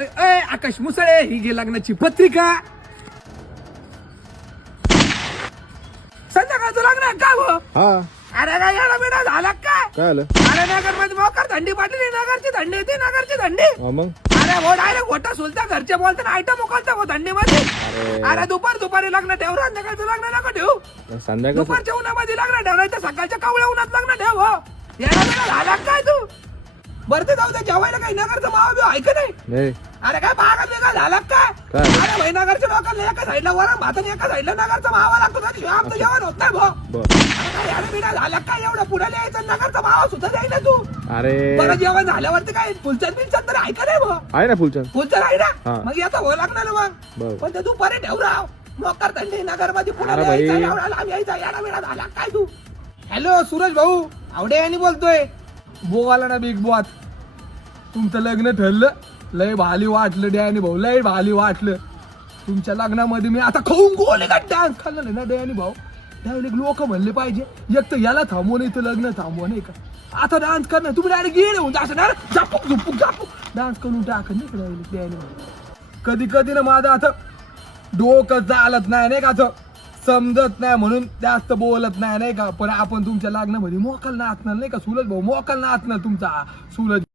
आकाश मुसळे ही घे लग्नाची पत्रिका. संध्याकाळचं लग्न का भाऊ? हा अरे काय येडा बेडा झाला काय? काय आलं अरे नगर मध्ये मोकर थंडी पडली, नगरची थंडी येते, नगरची थंडी. मग अरे वो डायरेक्ट गोटा सोलता, घरचे बोलतात आयटम उकळता हो थंडी मध्ये. अरे दुपारी लग्न ठेव, संध्याकाळचं लग्न नका ठेवू. संध्याकाळ दुपारच्या उन्हामध्ये लग्न ठेव, नाही तर सकाळच्या कावळ्या उन्हात लग्न ठेव. हो येडा बेडा झाला काय तू? बरं ते जाऊ दे, जेवायला काही नगरचं मावा बिवा ऐक नाही. नाही अरे काय पागल बिगा झाला काय? काय? अरे भाई नगरच्या लोकांना एका साईडला वरण भात आणि एका साईडला नगरचा मावा लागतो, तरी आमचं जेवण होत नाही भाऊ. बर अरे काय याला बिडा झाला काय? एवढं पुढे यायचं नगरचा मावा सुद्धा जाईल ना तू. अरे बरं जेवण झाल्यावरती काय फुलचंद बिलचंद तरी ऐका नाही भाऊ. आहे ना फुलचंद. फुलचंद आहे हा. ना, मग याचा हो लागणार ना मग. बर पण ते दुपारी ठेव राव, मोकर थंडी नगर मध्ये पुढे अरे भाई. यायचं, एवढा लांब यायचा, येडा बिडा झाला काय तू? हॅलो सूरज भाऊ, आवडे यांनी बोलतोय. बोवाला ना बिग बॉस, तुमचं लग्न ठरलं, लय भाली वाटलं डॅनी भाऊ, लय भाली वाटलं. तुमच्या लग्नामध्ये मी आता खाऊन गोले का डान्स खाल्लं ना डॅनी भाऊ. डायरेक्ट लोक म्हणले पाहिजे, एक तर याला थांबवू नाही तर लग्न थांबवू नाही का. आता डान्स करणार तुम्ही, डायरेक्ट गेले होऊन असं ना झापूक झुपूक झापूक डान्स करून टाकत नाही का डायरेक्ट डॅनी भाऊ. कधी कधी ना माझं आता डोकं चालत नाही का, असं समजत नाही म्हणून जास्त बोलत नाही का. पण आपण तुमच्या लग्नामध्ये मोकल नाचणार नाही का सूरज भाऊ, मोकल नाचणार तुमचा सूरज.